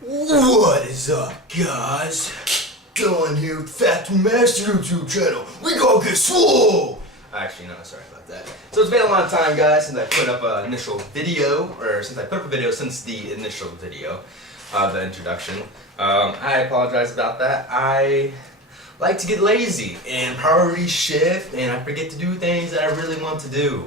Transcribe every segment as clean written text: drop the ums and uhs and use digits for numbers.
What is up, guys? Dylan here with Fat Master YouTube channel. We gonna get swole! Actually, no, sorry about that. So it's been a long time, guys, since I put up an initial video, or since I put up a video since the initial video, the introduction. I apologize about that. I like to get lazy and priority shift, and I forget to do things that I really want to do.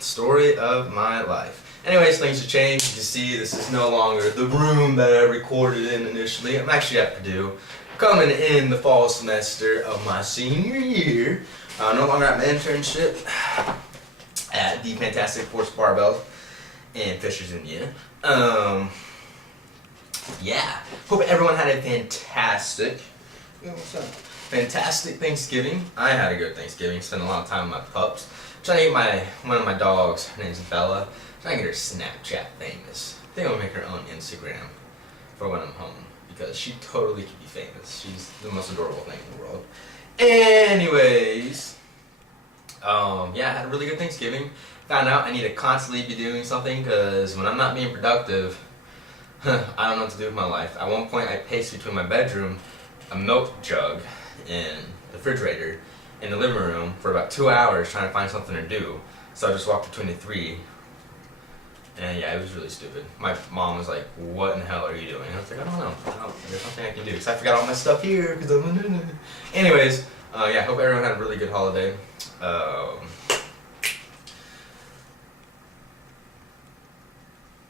Story of my life. Anyways, things have changed. You can see this is no longer the room that I recorded in initially. I'm actually at Purdue, coming in the fall semester of my senior year. No longer at my internship at the fantastic Force Barbell in Fishers, Indiana. Yeah. Hope everyone had a fantastic Thanksgiving. I had a good Thanksgiving. Spent a lot of time with my pups. Trying to get one of my dogs. Her name's Bella. Trying to get her Snapchat famous. I think I'll make her own Instagram for when I'm home, because she totally could be famous. She's the most adorable thing in the world. Anyways, yeah, I had a really good Thanksgiving. Found out I need to constantly be doing something, because when I'm not being productive, I don't know what to do with my life. At one point, I paced between my bedroom, a milk jug, and the refrigerator in the living room for about 2 hours trying to find something to do. So I just walked between the three. And yeah, it was really stupid. My mom was like, "What in the hell are you doing?" And I was like, "I don't know. There's nothing I can do." Because I forgot all my stuff here. Because I'm... Anyways, yeah, hope everyone had a really good holiday.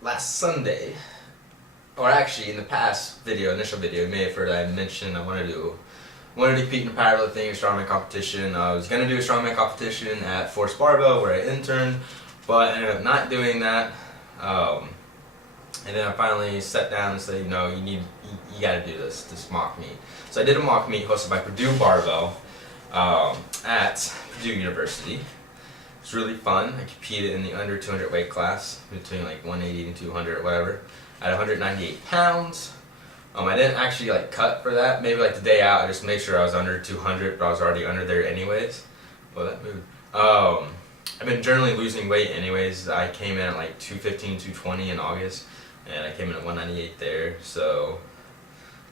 Last Sunday, or actually in the past video, initial video, you may have heard I mentioned I wanted to compete in a powerlifting strongman competition. I was going to do a strongman competition at Force Barbell where I interned, but I ended up not doing that. And then I finally sat down and said, you gotta do this mock meet. So I did a mock meet hosted by Purdue Barbell at Purdue University. It was really fun. I competed in the under 200 weight class, between like 180 and 200 or whatever, at 198 pounds. I didn't actually cut for that. Maybe the day out, I just made sure I was under 200, but I was already under there anyways. Well, that moved. I've been generally losing weight anyways. I came in at 215, 220 in August, and I came in at 198 there, so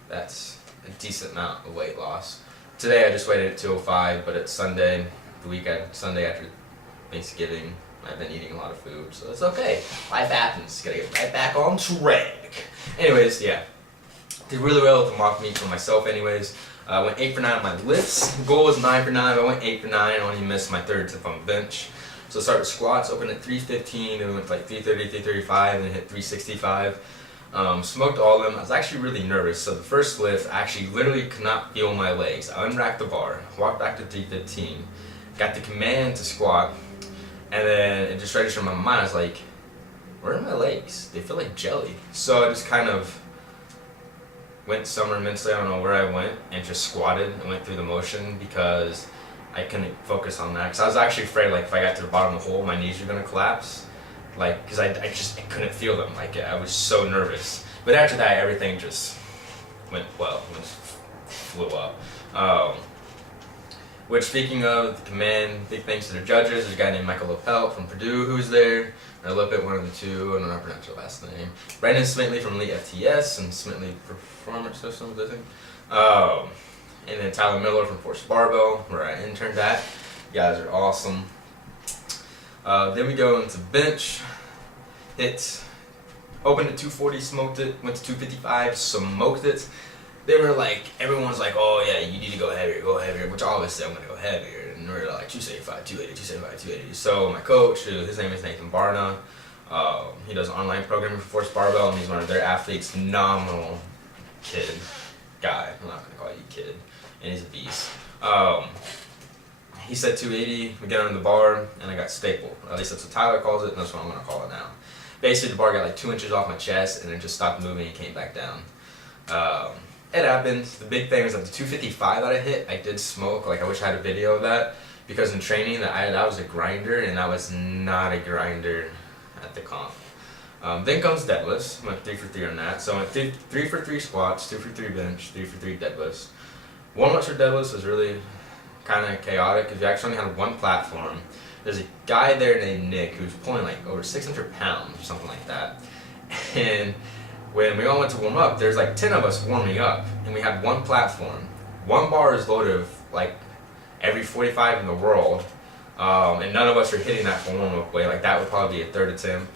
that's a decent amount of weight loss. Today I just weighed at 205, but it's Sunday, Sunday after Thanksgiving. I've been eating a lot of food, so it's okay. Life happens. Gotta get right back on track. Anyways, yeah. Did really well with the mock meet for myself anyways. I went 8 for 9 on my lifts. The goal was 9 for 9, but I went 8 for 9. I only missed my third tip on bench. So I started with squats, opened at 315, then went 330, 335, and then hit 365. Smoked all of them. I was actually really nervous. So the first lift, I actually literally could not feel my legs. I unracked the bar, walked back to 315, got the command to squat, and then it just registered in my mind. I was like, where are my legs? They feel like jelly. So I just kind of went somewhere mentally, I don't know where I went, and just squatted and went through the motion because I couldn't focus on that. Because I was actually afraid if I got to the bottom of the hole, my knees were going to collapse. Because I couldn't feel them. I was so nervous. But after that, everything just went well. It just flew up. Which, speaking of the command, big thanks to the judges. There's a guy named Michael Lapel from Purdue who's there. Or Lippet, one of the two, I don't know how to pronounce your last name. Brandon Smitley from Elite FTS and Smitley Performance Systems, I think. And then Tyler Miller from Force Barbell, where I interned at. You guys are awesome. Then we go into bench. Opened at 240, smoked it. Went to 255, smoked it. They were everyone's "Oh yeah, you need to go heavier," which I always say I'm going to go heavier. And we're 275, 280, 275, 280. So my coach, his name is Nathan Barna, he does online programming for Force Barbell, and he's one of their athletes. Phenomenal guy. I'm not going to call you kid. And he's a beast. He said 280, we get under the bar, and I got stapled. At least that's what Tyler calls it, and that's what I'm going to call it now. Basically, the bar got 2 inches off my chest, and it just stopped moving and came back down. It happens. The big thing was the 255 that I hit, I did smoke. I wish I had a video of that, because in training, that was a grinder, and that was not a grinder at the comp. Then comes deadlifts. I went 3 for 3 on that. So I went 3 for 3 squats, 2 for 3 bench, 3 for 3 deadlifts. Warm-ups for deadlifts was really kind of chaotic because we actually only had one platform. There's a guy there named Nick who's pulling over 600 pounds or something like that. And when we all went to warm up, there's like 10 of us warming up, and we had one platform. One bar is loaded of like every 45 in the world, and none of us are hitting that for warm up weight. Like that would probably be a third attempt,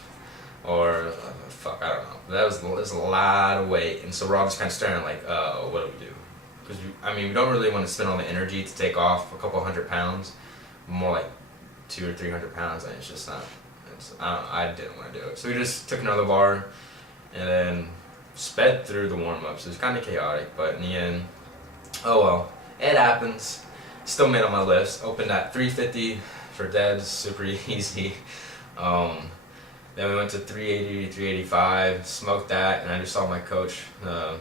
or fuck, I don't know. That was a lot of weight, and so we're all just kind of staring like, what do we do? Because we don't really want to spend all the energy to take off a couple 100 pounds, more like 200 or 300 pounds, and it's just not. I didn't want to do it, so we just took another bar, and then sped through the warm ups. It was kind of chaotic, but in the end, oh well, it happens. Still made on my list. Opened at 350 for deads, super easy. Then we went to 380, 385, smoked that, and I just saw my coach,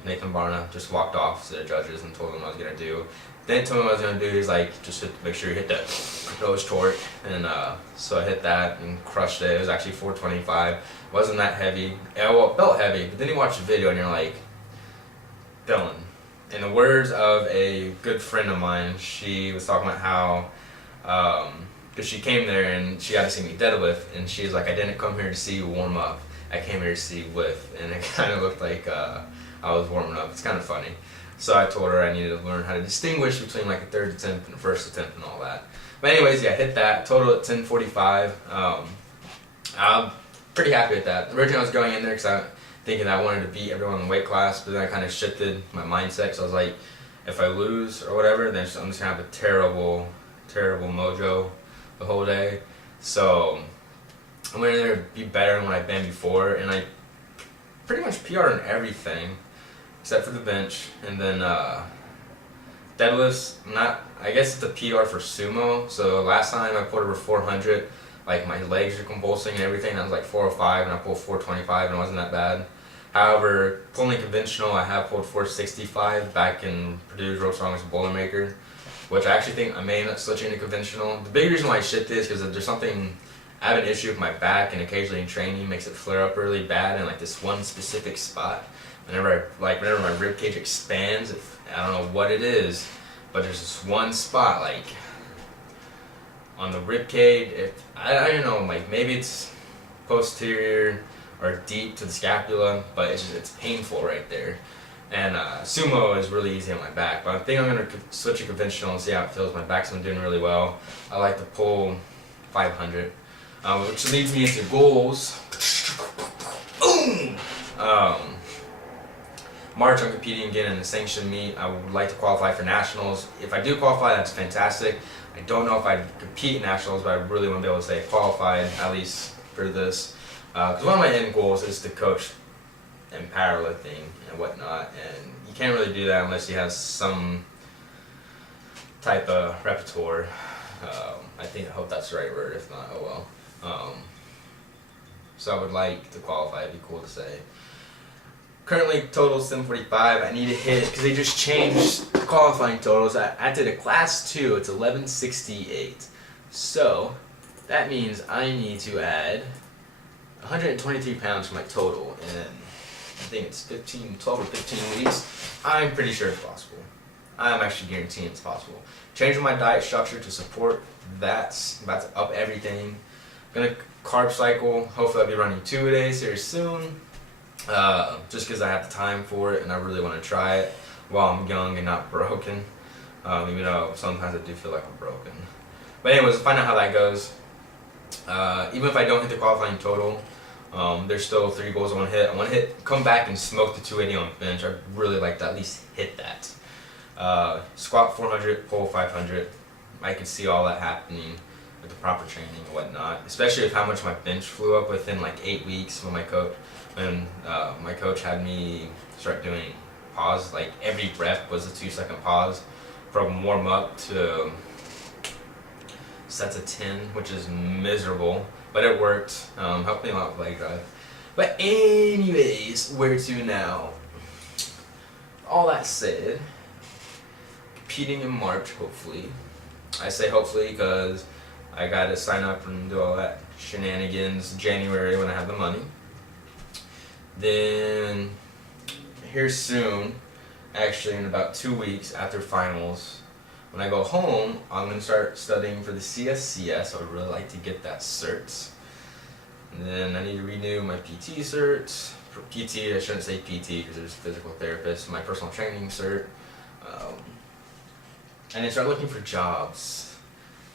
Nathan Barna, just walked off to the judges and told them what I was going to do. Then told him what I was going to do. He's like, just make sure you hit that nose torque. And so I hit that and crushed it. It was actually 425. Wasn't that heavy. Well, it felt heavy, but then you watch the video and you're like, Dylan. In the words of a good friend of mine, she was talking about how, because she came there and she got to see me deadlift, and she was like, I didn't come here to see you warm up. I came here to see you lift. And it kind of looked like I was warming up. It's kind of funny. So I told her I needed to learn how to distinguish between like a third attempt and a first attempt and all that. But anyways, yeah, hit that. Total at 1045. I'm pretty happy with that. Originally I was going in there because I'm thinking I wanted to beat everyone in the weight class, but then I kind of shifted my mindset. So I was like, if I lose or whatever, then I'm just going to have a terrible, terrible mojo the whole day. So I went in there to be better than what I've been before, and I pretty much PR'd in everything except for the bench. And then deadlifts, I guess it's a PR for sumo. So last time I pulled over 400, like my legs are convulsing and everything. I was like 405, and I pulled 425, and it wasn't that bad. However, pulling conventional, I have pulled 465 back in Purdue's World's Strongest Boilermaker, which I actually think I may end up switching to conventional. The big reason why I shit this is because there's something, I have an issue with my back, and occasionally in training makes it flare up really bad in like this one specific spot. Whenever my rib cage expands, I don't know what it is, but there's this one spot like on the rib cage. I don't know, like maybe it's posterior or deep to the scapula, but it's painful right there. And sumo is really easy on my back, but I think I'm gonna switch to conventional and see how it feels. My back's been doing really well. I like to pull 500, which leads me into goals. Boom. March, I'm competing again in a sanctioned meet. I would like to qualify for nationals. If I do qualify, that's fantastic. I don't know if I'd compete in nationals, but I really want to be able to say qualified, at least for this. Because one of my end goals is to coach in powerlifting and whatnot, and you can't really do that unless you have some type of repertoire. I hope that's the right word. If not, oh well. So I would like to qualify. It'd be cool to say. Currently, total 745. I need to hit, because they just changed qualifying totals. I did a class 2, it's 1168. So, that means I need to add 123 pounds for my total in, I think it's 12 or 15 weeks. I'm pretty sure it's possible. I'm actually guaranteeing it's possible. Changing my diet structure to support that. I'm about to up everything. I'm going to carb cycle. Hopefully I'll be running 2 a day here soon. Just because I have the time for it and I really want to try it while I'm young and not broken, even though sometimes I do feel like I'm broken. But anyways, we'll find out how that goes. Even if I don't hit the qualifying total, there's still 3 goals I want to hit. I want to come back and smoke the 280 on bench. I'd really like to at least hit that. Squat 400, pull 500. I can see all that happening with the proper training and whatnot, especially with how much my bench flew up within like 8 weeks when my coach had me start doing pause. Like every rep was a 2-second pause from warm up to sets of 10, which is miserable, but it worked. Helped me a lot with leg drive. But anyways, where to now? All that said, competing in March, hopefully. I say hopefully because I gotta sign up and do all that shenanigans January when I have the money. Then here soon, actually in about 2 weeks after finals, when I go home, I'm going to start studying for the CSCS. I would really like to get that cert. And then I need to renew my PT certs, PT, I shouldn't say PT because there's physical therapists, my personal training cert, and then start looking for jobs.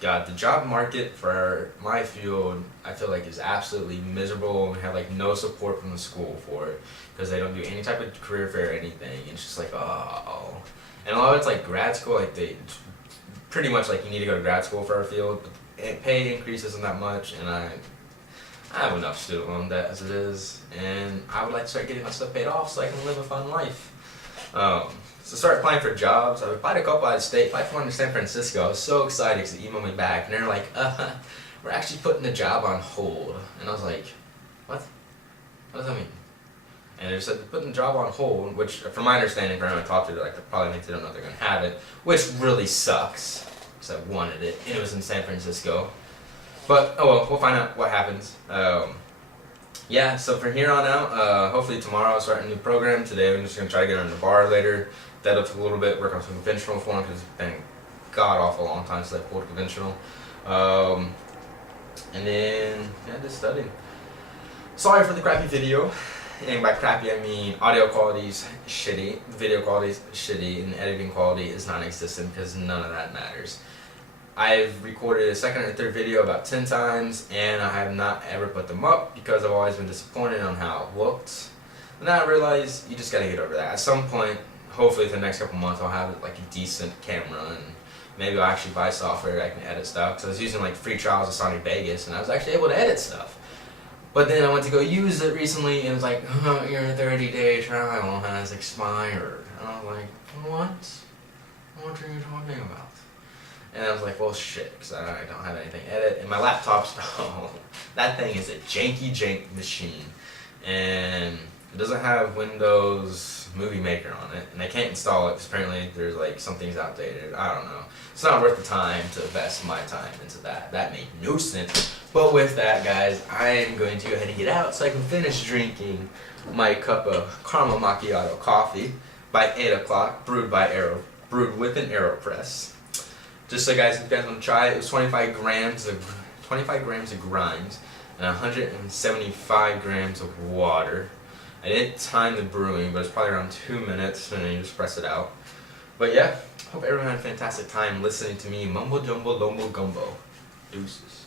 God, the job market for my field, I feel like is absolutely miserable. We have like no support from the school for it because they don't do any type of career fair or anything. It's just like, oh. And a lot of it's like grad school, like they pretty much like you need to go to grad school for our field, but pay increase isn't that much, and I have enough student loan debt as it is, and I would like to start getting my stuff paid off so I can live a fun life. So start applying for jobs. I applied a couple out of state, applied for one in San Francisco. I was so excited because they emailed me back, and they're like, we're actually putting the job on hold. And I was like, what? What does that mean? And they said they're putting the job on hold, which from my understanding, from everyone I talked to, like, they probably means they don't know if they're going to have it, which really sucks because I wanted it, and it was in San Francisco. But, oh well, we'll find out what happens. Yeah, so from here on out, hopefully tomorrow I'll start a new program. Today I'm just going to try to get on the bar later. That up a little bit, work on some conventional form because it's been god-awful long time since I pulled conventional. And then, yeah, just studying. Sorry for the crappy video. And by crappy I mean audio quality's shitty, video quality's shitty, and editing quality is non-existent because none of that matters. I've recorded a second or third video about 10 times, and I have not ever put them up because I've always been disappointed on how it looked. And now I realize you just gotta get over that. At some point, hopefully for the next couple months, I'll have like a decent camera, and maybe I'll actually buy software I can edit stuff. Because I was using like free trials of Sony Vegas, and I was actually able to edit stuff. But then I went to go use it recently, and it was like, your 30-day trial has expired. And I was like, what? What are you talking about? And I was like, well, shit, because I don't have anything to edit. And my laptop's, that thing is a jank machine. And it doesn't have Windows Movie Maker on it. And I can't install it because apparently there's like something's outdated. I don't know. It's not worth the time to invest my time into that. That made no sense. But with that, guys, I'm going to go ahead and get out so I can finish drinking my cup of caramel macchiato coffee by 8 o'clock, brewed with an AeroPress. Just so guys, if you guys want to try it, it was 25 grams of grinds and 175 grams of water. I didn't time the brewing, but it's probably around 2 minutes, and then you just press it out. But yeah, hope everyone had a fantastic time listening to me mumbo jumbo lombo gumbo. Deuces.